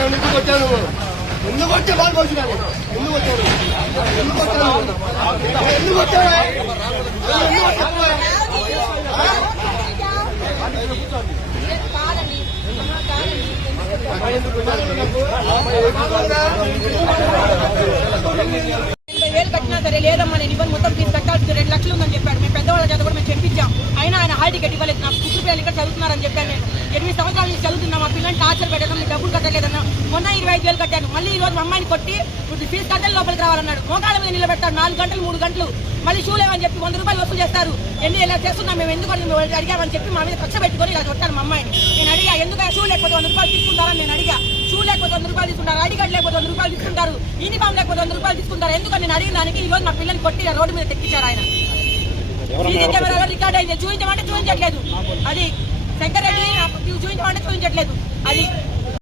ఎందుకు వచ్చాను ఎందుకు వచ్చే బాగా వచ్చినాను ఎందుకు వచ్చాను ఎందుకు వచ్చాను ఎందుకు వచ్చాను ఎందుకు వచ్చాను కట్టినా సరే లేదమ్మా నేను ఇవ్వను మొత్తం ఫీజు కట్టాల్సింది 2 లక్షలు ఉందని చెప్పాడు. మేము పెద్దవాళ్ళ చేత కూడా మేము చెప్పించాం. అయినా ఆయన హాల్ టికెట్ ఇవ్వలేదు. నా పుట్టు పిల్లలు ఇక్కడ చదువుతున్నారని చెప్పాను. నేను 8 సంవత్సరాల నుంచి చదువుతున్నా. మా పిల్లల్ని టార్చర్ పెట్టడం మీరు డబ్బులు కట్టలేదన్నా. మొన్న 25,000 కట్టాను. మళ్ళీ ఈ రోజు మా అమ్మాయిని కొట్టి ఫీజు కట్టాలి లోపలికి రావాలన్నాడు. మోకాళ్ళ మీద నిలబెట్టాడు 4 గంటలు 3 గంటలు. మళ్ళీ షూ లేవని చెప్పి 100 రూపాయలు వసూలు చేస్తారు. ఇలా చేస్తున్నాం మేము ఎందుకు అడిగామని చెప్పి మా మీద కక్ష పెట్టుకొని ఇలా కొట్టాను మా అమ్మాయిని. నేను అడిగా ఎందుకు షూ లేకపోతే 100 రూపాయలు తీసుకుంటారని నేను అడిగా. షూ లేకపోతే 100 రూపాయలు తీసుకుంటారు, ఐడి కార్డు లేకపోతే 100 రూపాయలు తీసుకుంటారు, యూనిఫామ్ లేకపోతే 100 రూపాయలు తీసుకుంటారు. ఎందుకని నేను అడిగిన దానికి ఈ రోజు నా పిల్లల్ని కొట్టి రోడ్డు మీద తెచ్చారు. ఆయన సీసీ కెమెరాలో రికార్డ్ అయింది. చూపించమంటే చూపించట్లేదు. అది శంకర్ రెడ్డి చూపించమంటే చూపించట్లేదు. అది